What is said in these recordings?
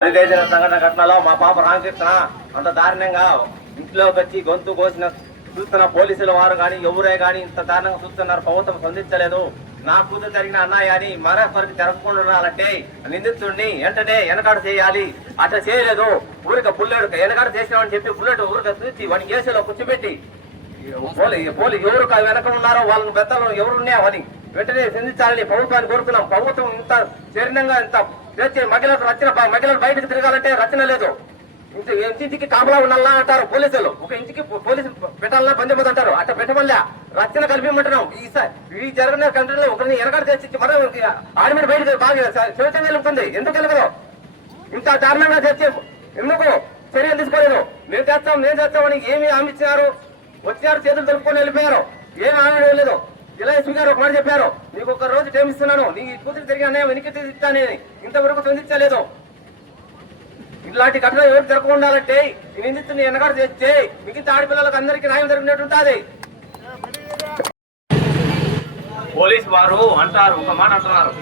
చేసిన సంఘటన ఘటనలో మా పాప రామకృష్ణ అంత దారుణంగా ఇంట్లోకి వచ్చి గొంతు కోసిన చూస్తున్న పోలీసుల వారు కానీ ఎవరే కానీ ఇంత దారుణంగా చూస్తున్నారు. ప్రభుత్వం స్పందించలేదు. నా కూతురు జరిగిన అన్యాయాన్ని మరొకరికి జరగకుండా నిందితుడిని వెంటనే వెనకాడు చేయాలి. అట్లా చేయలేదు. ఊరిక బుల్లెట్ వెనకాడు చేసినామని చెప్పి బుల్లెట్ ఊరిక చూసి వాడిని కేసులో కూర్చోబెట్టి ఎవరు వెనక ఉన్నారో వాళ్ళని బెత్తలు ఎవరున్నాయని వెంటనే నిందించాలని ప్రభుత్వాన్ని కోరుతున్నాం. ప్రభుత్వం ఇంత చరణంగా ఇంత మహిళలకు రచన మహిళలు బయటకు తిరగాలంటే రచన లేదు. ఇంటికి కాపలా ఉండాలా అంటారు పోలీసులు. ఒక ఇంటికి పోలీసు పెట్టాలన్నా బందోబస్తు అంటారు. అట్లా పెట్టమల్లా రచన కలిపిమంటున్నాం. ఈ జరిగిన కంట్రీలో ఒకరిని ఎనకాడ చేసి మనం ఆడి మీద బయటకు బాగా శివచంగా వెళ్తుంది. ఎందుకు వెళ్ళగదు? ఇంత దారుణంగా చేస్తే ఎందుకు చర్యలు తీసుకోలేదు? మేము చేస్తామని ఏమి హామీ ఇచ్చినారు? వచ్చినారు, చేతులు దొరుకుకొని వెళ్ళిపోయారు. ఏమి హామీ లేదు. ఇలా ఎస్పీ గారు ఒక మాట చెప్పారు, నీకు ఒక రోజు టైం ఇస్తున్నాను, నీ కూతురు తిరిగి అన్నయ్య వెనక్కి తీస్తానని. ఇంతవరకు స్పందించలేదు. ఇలాంటి ఘటన ఎవరు జరగకుండా ఉండాలంటే ఈ నిందితుని వెనకాడు చేస్తే మిగతా ఆడపిల్లలకు అందరికీ న్యాయం జరిగినట్టు ఉంటుంది. పోలీసు వారు అంటారు, ఒక మాట అంటున్నారు,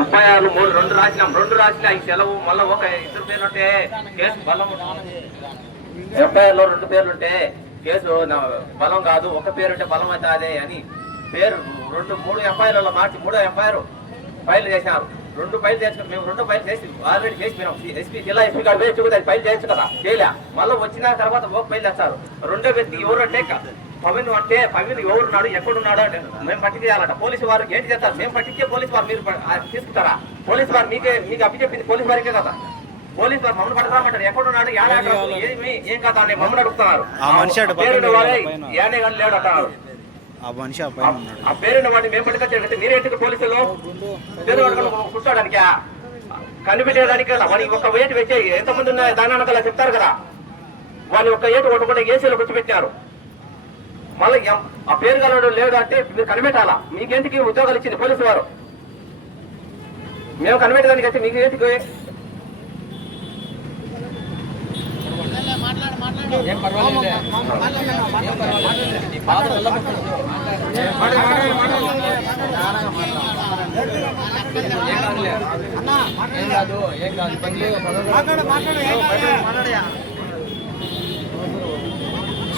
ఎఫ్ఐఆర్ 2 రాసినా ఈ సెలవు మళ్ళీ ఒక ఇద్దరు పేర్లుంటే కేసు బలం. ఎఫ్ఐఆర్ లో 2 పేర్లుంటే కేసు బలం కాదు, ఒక పేరుంటే బలం అవుతుంది అని పేరు 3 ఎఫ్ఐఆర్లలో మార్చి 3వ ఎఫ్ఐఆర్ ఫైల్ చేశారు. 2 ఫైల్ చేసుకుని మేము 2 ఫైల్ చేసి ఆల్రెడీ చేసిపోయినాం. జిల్లా ఎస్పీ గారు వేసి అది ఫైల్ చేయొచ్చు కదా, చేయలే. మళ్ళీ వచ్చిన తర్వాత ఒక ఫైల్ చేస్తారు. 2వ వ్యక్తి ఎవరు అంటే పవిన్ ఎవరున్నాడు, ఎక్కడున్నాడు అంటే మేము పట్టించాలట. పోలీసు వారు ఏంటి చేస్తారు? మేము పట్టించే పోలీసు వారు మీరు తీసుకుంటారా? పోలీసు వారు మీకు అప్పచెప్పింది పోలీసు వారికే కదా. పోలీసు వారు మమ్మల్ని పడతామంటారు. ఎక్కడున్నాడు, ఏం కదా అని మమ్మల్ని అడుగుతున్నారు. ఏనే కానీ లేడు అంటారు. ఆ పేరున్న వాడిని మేము పట్టుకొచ్చాడంటే మీరేంటి పోలీసులు కూర్చోడానికి కనిపెట్టేదానికి కదా. వాడికి ఒక వేటు వచ్చే ఎంతమంది ఉన్నాయో దాని అనకలా చెప్తారు కదా. వాడిని ఒక ఏటు ఒకటి ఏసీలో కూర్చోబెట్టారు. మళ్ళీ ఆ పేరు కలవడం లేదు అంటే మీరు కనిపెట్టాలా? మీకేంటికి ఉద్యోగాలు ఇచ్చింది పోలీసు వారు? మేము కనిపెట్టేదానికి అయితే మీకు ఏంటికి?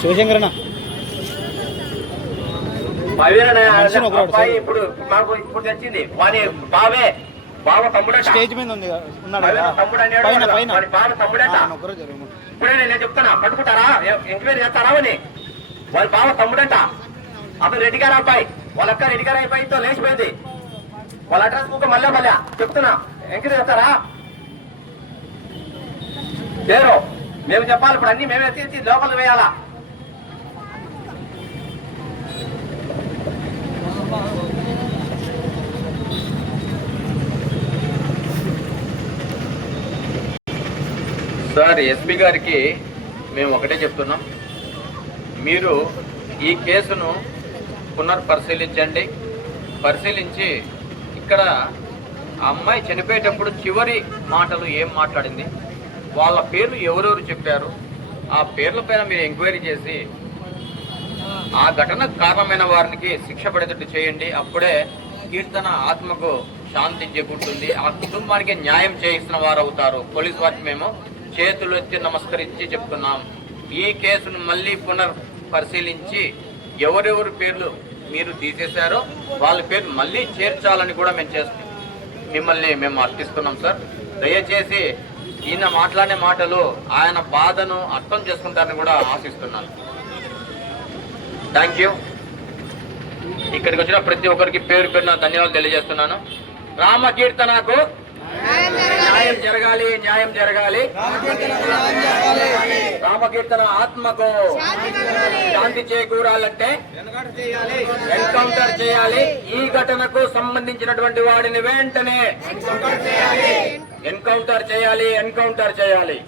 శివశంకరణ అబ్బాయి ఇప్పుడు మాకు ఇప్పుడు తెచ్చింది వాని బావ తమ్ముడ స్టేజ్ మీద ఉంది, తమ్ముడు అన్నాడు. బావ తమ్ముడట. ఇప్పుడే నేను చెప్తానా, పట్టుకుంటారా, ఎంక్వైరీ చేస్తారా అని. వాళ్ళ బావ తమ్ముడట. అతను రెడ్డి గారు అబ్బాయి, వాళ్ళ అక్క రెడ్డి గారు అబ్బాయితో లేచిపోయింది. వాళ్ళ అడ్రస్ బుక్ మళ్ళా చెప్తున్నా, ఎంక్వైరీ చేస్తారా? చేరు మేము చెప్పాలి. ఇప్పుడు అన్ని మేమే తీర్చి లోపల వేయాలా? సార్, ఎస్పీ గారికి మేము ఒకటే చెప్తున్నాం, మీరు ఈ కేసును పునర్పరిశీలించండి. పరిశీలించి ఇక్కడ ఆ అమ్మాయి చనిపోయేటప్పుడు చివరి మాటలు ఏం మాట్లాడింది, వాళ్ళ పేర్లు ఎవరెవరు చెప్పారు, ఆ పేర్ల పైన మీరు ఎంక్వైరీ చేసి ఆ ఘటనకు కారణమైన వారికి శిక్ష పడేటట్టు చేయండి. అప్పుడే కీర్తన ఆత్మకు శాంతి చేకూరుతుంది. ఆ కుటుంబానికి న్యాయం చేయిస్తున్న వారు అవుతారు. పోలీసు వారికి మేము చేతులు ఎత్తి నమస్కరించి చెప్తున్నాం. ఈ కేసును మళ్ళీ పునర్పరిశీలించి ఎవరెవరి పేర్లు మీరు తీసేశారో వాళ్ళ పేరు మళ్ళీ చేర్చాలని కూడా మిమ్మల్ని మేము అర్థిస్తున్నాం సార్. దయచేసి ఈయన మాట్లాడే మాటలు ఆయన బాధను అర్థం చేసుకుంటారని కూడా ఆశిస్తున్నాను. Thank you. ఇక్కడికి వచ్చిన ప్రతి ఒక్కరికి పేరు పేరున ధన్యవాదాలు తెలియజేస్తున్నాను. రామకీర్తనకు న్యాయం జరగాలి, న్యాయం జరగాలి. రామకీర్తన ఆత్మకు శాంతి చేకూరాలంటే ఎన్కౌంటర్ చేయాలి. ఈ ఘటనకు సంబంధించినటువంటి వాడిని వెంటనే ఎన్కౌంటర్ చేయాలి.